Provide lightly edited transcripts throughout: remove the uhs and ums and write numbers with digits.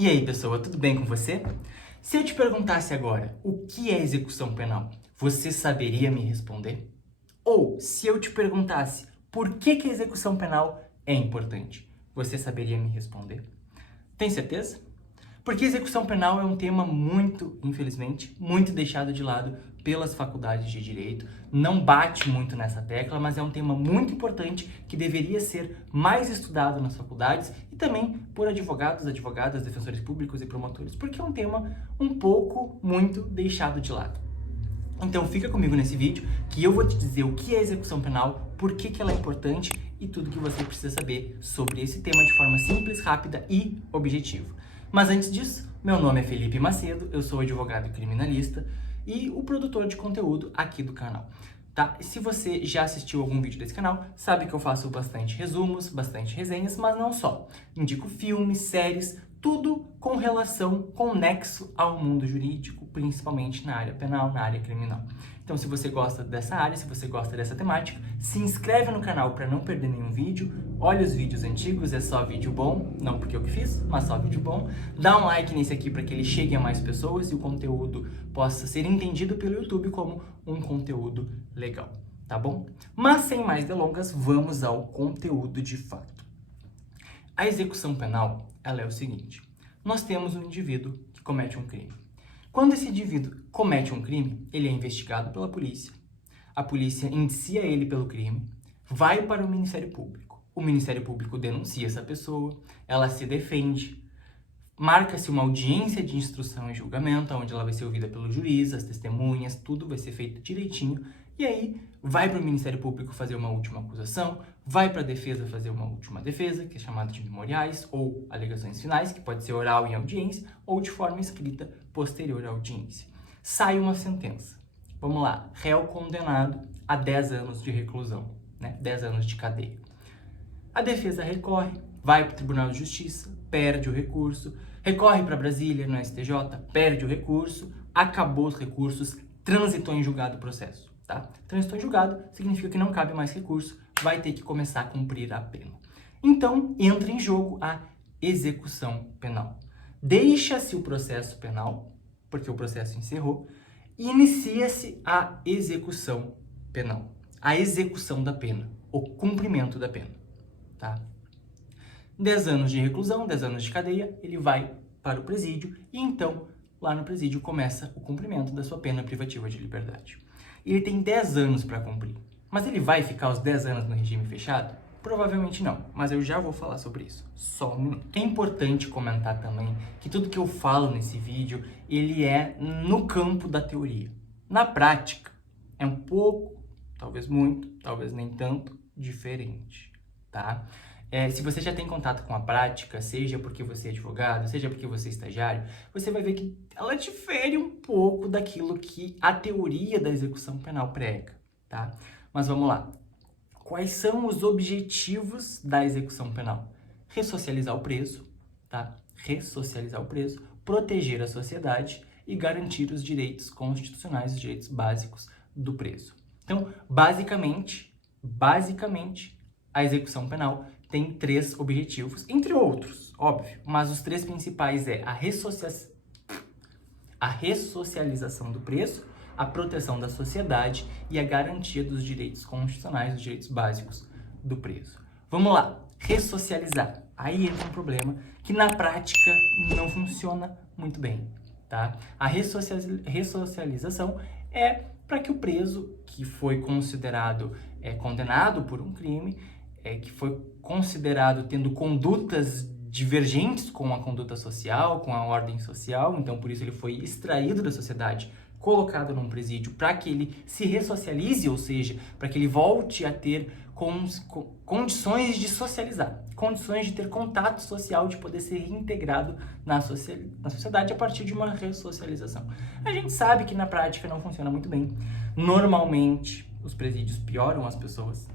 E aí, pessoa, tudo bem com você? Se eu te perguntasse agora o que é execução penal, você saberia me responder? Ou se eu te perguntasse por que a execução penal é importante, você saberia me responder? Tem certeza? Porque execução penal é um tema muito, infelizmente, muito deixado de lado pelas faculdades de direito. Não bate muito nessa tecla, mas é um tema muito importante que deveria ser mais estudado nas faculdades e também por advogados, advogadas, defensores públicos e promotores, porque é um tema um pouco muito deixado de lado. Então fica comigo nesse vídeo que eu vou te dizer o que é execução penal, por que ela é importante e tudo que você precisa saber sobre esse tema de forma simples, rápida e objetiva. Mas antes disso, meu nome é Felipe Macedo, eu sou advogado criminalista e o produtor de conteúdo aqui do canal. Tá? Se você já assistiu algum vídeo desse canal, sabe que eu faço bastante resumos, bastante resenhas, mas não só. Indico filmes, séries, tudo com relação, com nexo ao mundo jurídico, principalmente na área penal, na área criminal. Então, se você gosta dessa área, se você gosta dessa temática, se inscreve no canal para não perder nenhum vídeo, olha os vídeos antigos, é só vídeo bom, não porque eu que fiz, mas só vídeo bom. Dá um like nesse aqui para que ele chegue a mais pessoas e o conteúdo possa ser entendido pelo YouTube como um conteúdo legal, tá bom? Mas sem mais delongas, vamos ao conteúdo de fato. A execução penal, ela é o seguinte: nós temos um indivíduo que comete um crime. Quando esse indivíduo comete um crime, ele é investigado pela polícia. A polícia indicia ele pelo crime, vai para o Ministério Público. O Ministério Público denuncia essa pessoa, ela se defende, marca-se uma audiência de instrução e julgamento, onde ela vai ser ouvida pelo juiz, as testemunhas, tudo vai ser feito direitinho. E aí, vai para o Ministério Público fazer uma última acusação, vai para a defesa fazer uma última defesa, que é chamada de memoriais, ou alegações finais, que pode ser oral em audiência, ou de forma escrita posterior à audiência. Sai uma sentença. Vamos lá, réu condenado a 10 anos de reclusão, né? 10 anos de cadeia. A defesa recorre, vai para o Tribunal de Justiça, perde o recurso, recorre para Brasília, no STJ, perde o recurso, acabou os recursos, transitou em julgado o processo. Tá? Transitou em julgado significa que não cabe mais recurso, vai ter que começar a cumprir a pena. Então, entra em jogo a execução penal. Deixa-se o processo penal, porque o processo encerrou, e inicia-se a execução penal. A execução da pena, o cumprimento da pena. Tá? 10 anos de reclusão, 10 anos de cadeia, ele vai para o presídio e então, lá no presídio, começa o cumprimento da sua pena privativa de liberdade. Ele tem 10 anos para cumprir. Mas ele vai ficar os 10 anos no regime fechado? Provavelmente não, mas eu já vou falar sobre isso. Só um minuto. É importante comentar também que tudo que eu falo nesse vídeo, ele é no campo da teoria. Na prática, é um pouco, talvez muito, talvez nem tanto, diferente, tá? Se você já tem contato com a prática, seja porque você é advogado, seja porque você é estagiário, você vai ver que ela difere um pouco daquilo que a teoria da execução penal prega, tá? Mas vamos lá. Quais são os objetivos da execução penal? Ressocializar o preso, tá? Ressocializar o preso, proteger a sociedade e garantir os direitos constitucionais, os direitos básicos do preso. Então, basicamente, a execução penal tem 3 objetivos, entre outros, óbvio, mas os 3 principais é a ressocialização do preso, a proteção da sociedade e a garantia dos direitos constitucionais, dos direitos básicos do preso. Vamos lá, ressocializar. Aí entra um problema que na prática não funciona muito bem, tá? A ressocialização é para que o preso que foi considerado condenado por um crime, que foi considerado tendo condutas divergentes com a conduta social, com a ordem social, então por isso ele foi extraído da sociedade, colocado num presídio para que ele se ressocialize, ou seja, para que ele volte a ter condições de socializar, condições de ter contato social, de poder ser reintegrado na sociedade a partir de uma ressocialização. A gente sabe que na prática não funciona muito bem. Normalmente, os presídios pioram as pessoas,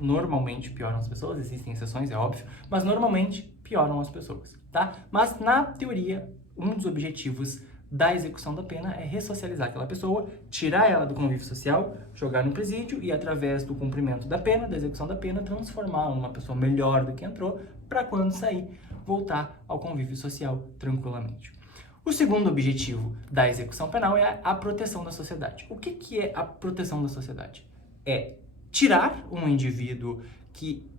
existem exceções, é óbvio, mas normalmente pioram as pessoas, tá? Mas na teoria, um dos objetivos da execução da pena é ressocializar aquela pessoa, tirar ela do convívio social, jogar no presídio e através do cumprimento da pena, da execução da pena, transformá-la numa pessoa melhor do que entrou, para quando sair, voltar ao convívio social tranquilamente. O segundo objetivo da execução penal é a proteção da sociedade. O que é a proteção da sociedade? É tirar um indivíduo que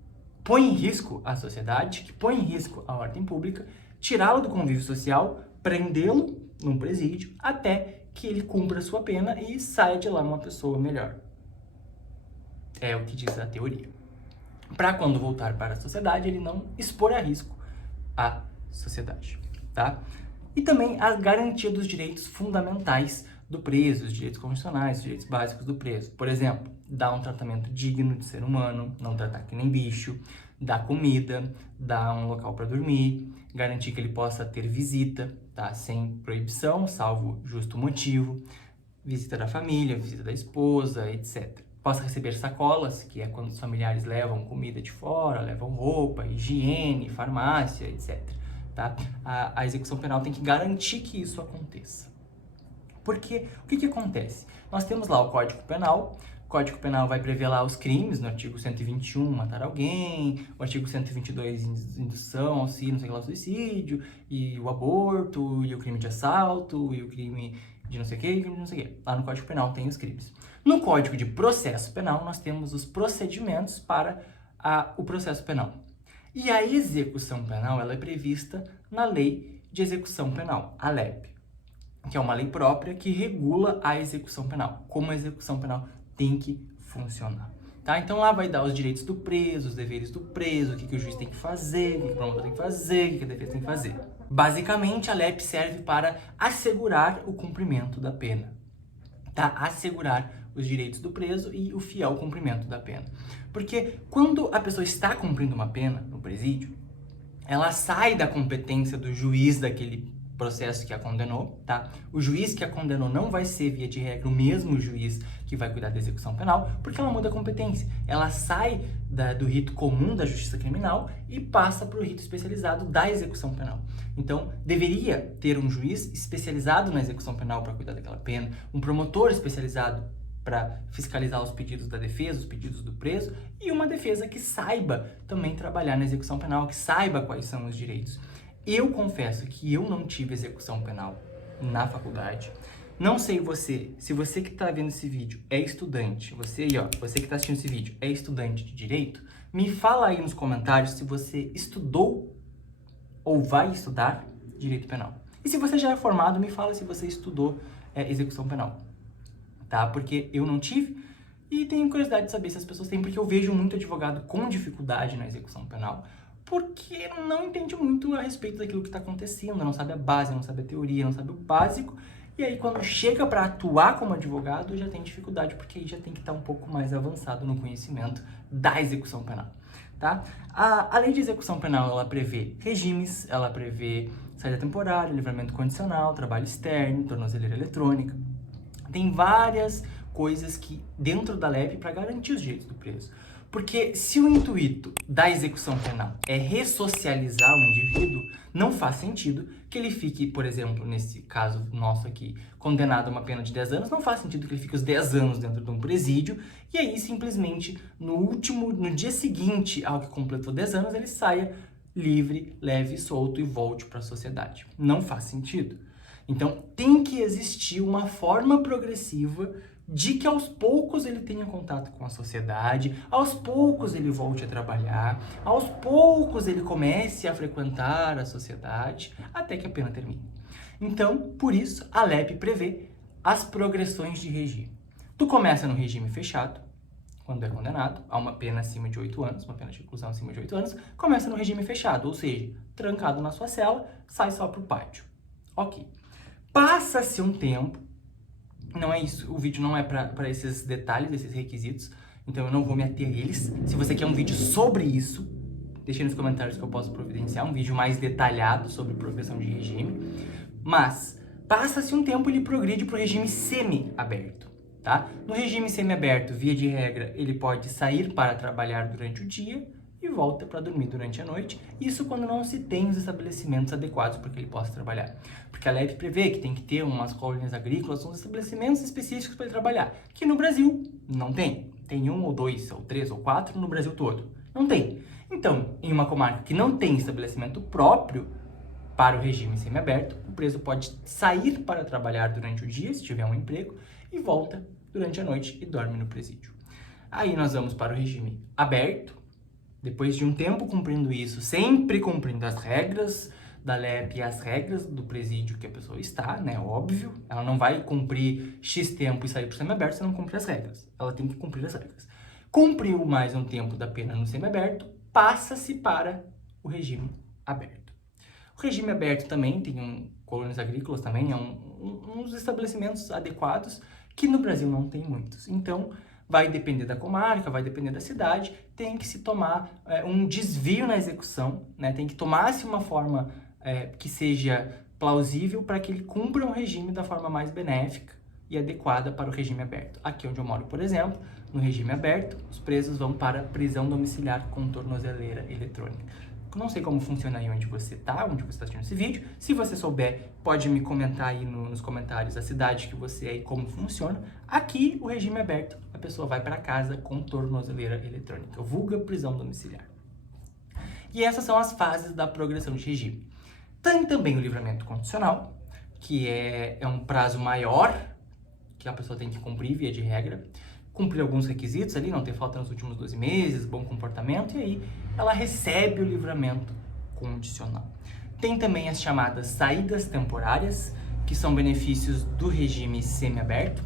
põe em risco a sociedade, que põe em risco a ordem pública, tirá-lo do convívio social, prendê-lo num presídio até que ele cumpra a sua pena e saia de lá uma pessoa melhor. É o que diz a teoria. Para quando voltar para a sociedade, ele não expor a risco a sociedade, tá? E também a garantia dos direitos fundamentais do preso, os direitos constitucionais, os direitos básicos do preso. Por exemplo, dar um tratamento digno de ser humano, não tratar que nem bicho, dar comida, dar um local para dormir, garantir que ele possa ter visita, tá? Sem proibição, salvo justo motivo, visita da família, visita da esposa, etc. Possa receber sacolas, que é quando os familiares levam comida de fora, levam roupa, higiene, farmácia, etc. Tá? A execução penal tem que garantir que isso aconteça. Porque o que acontece? Nós temos lá o Código Penal. O Código Penal vai prever lá os crimes, no artigo 121, matar alguém, o artigo 122, indução, auxílio, não sei o que lá, suicídio, e o aborto, e o crime de assalto, e o crime de não sei o que, e o crime de não sei o que. Lá no Código Penal tem os crimes. No Código de Processo Penal, nós temos os procedimentos para o processo penal. E a execução penal, ela é prevista na Lei de Execução Penal, a LEP, que é uma lei própria que regula a execução penal, como a execução penal tem que funcionar. Tá? Então lá vai dar os direitos do preso, os deveres do preso, o que o juiz tem que fazer, o que o promotor tem que fazer, o que a defesa tem que fazer. Basicamente, a LEP serve para assegurar o cumprimento da pena, tá? Assegurar os direitos do preso e o fiel cumprimento da pena. Porque quando a pessoa está cumprindo uma pena no presídio, ela sai da competência do juiz daquele processo que a condenou, tá? O juiz que a condenou não vai ser, via de regra, o mesmo juiz que vai cuidar da execução penal, porque ela muda a competência. Ela sai do rito comum da justiça criminal e passa para o rito especializado da execução penal. Então, deveria ter um juiz especializado na execução penal para cuidar daquela pena, um promotor especializado para fiscalizar os pedidos da defesa, os pedidos do preso, e uma defesa que saiba também trabalhar na execução penal, que saiba quais são os direitos. Eu confesso que eu não tive execução penal na faculdade. Não sei você, se você que está vendo esse vídeo é estudante, você aí, ó, você que está assistindo esse vídeo é estudante de direito, me fala aí nos comentários se você estudou ou vai estudar direito penal. E se você já é formado, me fala se você estudou execução penal, tá? Porque eu não tive e tenho curiosidade de saber se as pessoas têm, porque eu vejo muito advogado com dificuldade na execução penal, porque não entende muito a respeito daquilo que está acontecendo, não sabe a base, não sabe a teoria, não sabe o básico, e aí quando chega para atuar como advogado já tem dificuldade, porque aí já tem que estar um pouco mais avançado no conhecimento da execução penal, tá? A lei de execução penal, ela prevê regimes, ela prevê saída temporária, livramento condicional, trabalho externo, tornozeleira eletrônica, tem várias coisas que dentro da LEP para garantir os direitos do preso. Porque se o intuito da execução penal é ressocializar o indivíduo, não faz sentido que ele fique, por exemplo, nesse caso nosso aqui, condenado a uma pena de 10 anos, não faz sentido que ele fique os 10 anos dentro de um presídio e aí simplesmente no dia seguinte ao que completou 10 anos, ele saia livre, leve, solto e volte para a sociedade. Não faz sentido. Então tem que existir uma forma progressiva de que aos poucos ele tenha contato com a sociedade, aos poucos ele volte a trabalhar, aos poucos ele comece a frequentar a sociedade, até que a pena termine. Então, por isso, a LEP prevê as progressões de regime. Tu começa no regime fechado, quando é condenado, a uma pena acima de 8 anos, uma pena de reclusão acima de 8 anos, começa no regime fechado, ou seja, trancado na sua cela, sai só pro pátio. Ok. Passa-se um tempo, não é isso, o vídeo não é para esses detalhes, esses requisitos, então eu não vou me ater a eles. Se você quer um vídeo sobre isso, deixa nos comentários que eu posso providenciar um vídeo mais detalhado sobre progressão de regime. Mas, passa-se um tempo, ele progride para o regime semi-aberto, tá? No regime semi-aberto, via de regra, ele pode sair para trabalhar durante o dia e volta para dormir durante a noite. Isso quando não se tem os estabelecimentos adequados para que ele possa trabalhar. Porque a LEP prevê que tem que ter umas colônias agrícolas, uns estabelecimentos específicos para ele trabalhar, que no Brasil não tem. Tem 1 ou 2 ou 3 ou 4 no Brasil todo. Não tem. Então, em uma comarca que não tem estabelecimento próprio para o regime semiaberto, o preso pode sair para trabalhar durante o dia, se tiver um emprego, e volta durante a noite e dorme no presídio. Aí nós vamos para o regime aberto. Depois de um tempo cumprindo isso, sempre cumprindo as regras da LEP e as regras do presídio que a pessoa está, né? Óbvio, ela não vai cumprir X tempo e sair para o semiaberto se não cumprir as regras. Ela tem que cumprir as regras. Cumpriu mais um tempo da pena no semiaberto, passa-se para o regime aberto. O regime aberto também tem colônias agrícolas também, é uns estabelecimentos adequados que no Brasil não tem muitos. Então, vai depender da comarca, vai depender da cidade, tem que se tomar um desvio na execução, né? Tem que tomar-se uma forma que seja plausível para que ele cumpra um regime da forma mais benéfica e adequada para o regime aberto. Aqui onde eu moro, por exemplo, no regime aberto, os presos vão para prisão domiciliar com tornozeleira eletrônica. Não sei como funciona aí onde você está assistindo esse vídeo. Se você souber, pode me comentar aí nos comentários a cidade que você é e como funciona. Aqui, o regime aberto, a pessoa vai para casa com tornozeleira eletrônica, vulga prisão domiciliar. E essas são as fases da progressão de regime. Tem também o livramento condicional, que é um prazo maior que a pessoa tem que cumprir, via de regra. Cumprir alguns requisitos ali, não ter falta nos últimos 12 meses, bom comportamento, e aí ela recebe o livramento condicional. Tem também as chamadas saídas temporárias, que são benefícios do regime semiaberto,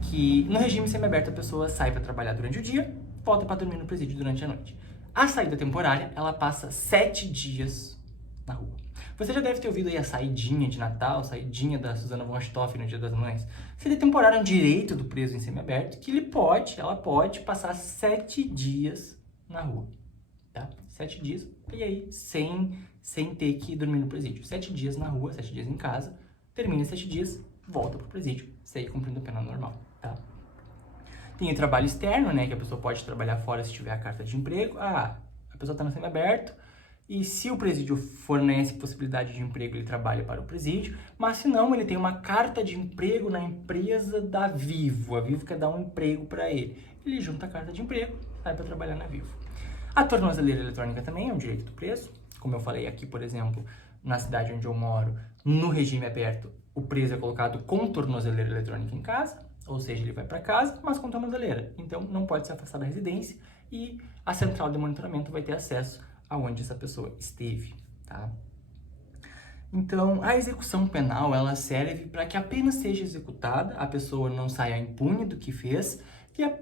que no regime semiaberto a pessoa sai para trabalhar durante o dia, volta para dormir no presídio durante a noite. A saída temporária, ela passa 7 dias na rua. Você já deve ter ouvido aí a saidinha de Natal, saidinha da Susana von Richthofen no Dia das Mães. Saída temporária é um direito do preso em semiaberto que ela pode passar 7 dias na rua, tá? 7 dias, e aí sem ter que dormir no presídio. 7 dias na rua, 7 dias em casa, termina 7 dias, volta pro presídio, segue cumprindo a pena normal, tá? Tem o trabalho externo, né, que a pessoa pode trabalhar fora se tiver a carta de emprego. A pessoa está no semiaberto, e se o presídio fornece possibilidade de emprego, ele trabalha para o presídio, mas se não, ele tem uma carta de emprego na empresa da Vivo. A Vivo quer dar um emprego para ele. Ele junta a carta de emprego, sai para trabalhar na Vivo. A tornozeleira eletrônica também é um direito do preso. Como eu falei aqui, por exemplo, na cidade onde eu moro, no regime aberto, o preso é colocado com tornozeleira eletrônica em casa, ou seja, ele vai para casa, mas com tornozeleira. Então, não pode se afastar da residência e a central de monitoramento vai ter acesso aonde essa pessoa esteve, tá? Então, a execução penal, ela serve para que a pena seja executada, a pessoa não saia impune do que fez e a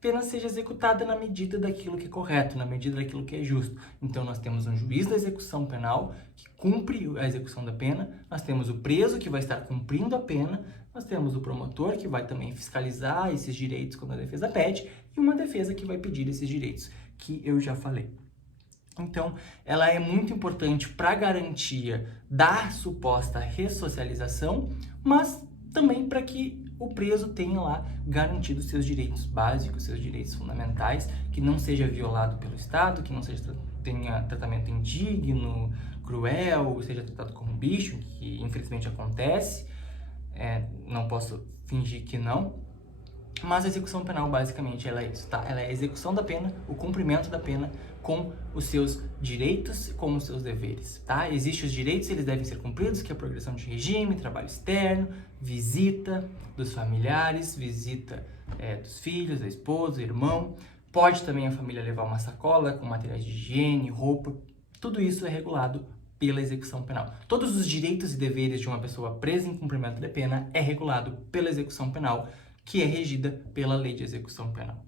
pena seja executada na medida daquilo que é correto, na medida daquilo que é justo. Então, nós temos um juiz da execução penal que cumpre a execução da pena, nós temos o preso que vai estar cumprindo a pena, nós temos o promotor que vai também fiscalizar esses direitos quando a defesa pede e uma defesa que vai pedir esses direitos, que eu já falei. Então, ela é muito importante para a garantia da suposta ressocialização, mas também para que o preso tenha lá garantido seus direitos básicos, seus direitos fundamentais, que não seja violado pelo Estado, que não tenha tratamento indigno, cruel, seja tratado como um bicho, que infelizmente acontece, não posso fingir que não. Mas a execução penal, basicamente, ela é isso, tá? Ela é a execução da pena, o cumprimento da pena com os seus direitos e com os seus deveres, tá? Existem os direitos, eles devem ser cumpridos, que é a progressão de regime, trabalho externo, visita dos familiares, visita dos filhos, da esposa, do irmão. Pode também a família levar uma sacola com materiais de higiene, roupa. Tudo isso é regulado pela execução penal. Todos os direitos e deveres de uma pessoa presa em cumprimento de pena é regulado pela execução penal, que é regida pela Lei de Execução Penal.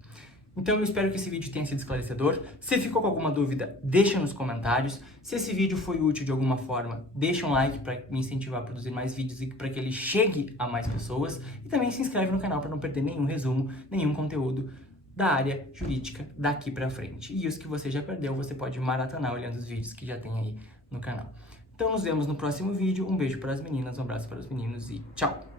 Então eu espero que esse vídeo tenha sido esclarecedor. Se ficou com alguma dúvida, deixa nos comentários. Se esse vídeo foi útil de alguma forma, deixa um like para me incentivar a produzir mais vídeos e para que ele chegue a mais pessoas. E também se inscreve no canal para não perder nenhum resumo, nenhum conteúdo da área jurídica daqui para frente. E os que você já perdeu, você pode maratonar olhando os vídeos que já tem aí no canal. Então nos vemos no próximo vídeo. Um beijo para as meninas, um abraço para os meninos e tchau!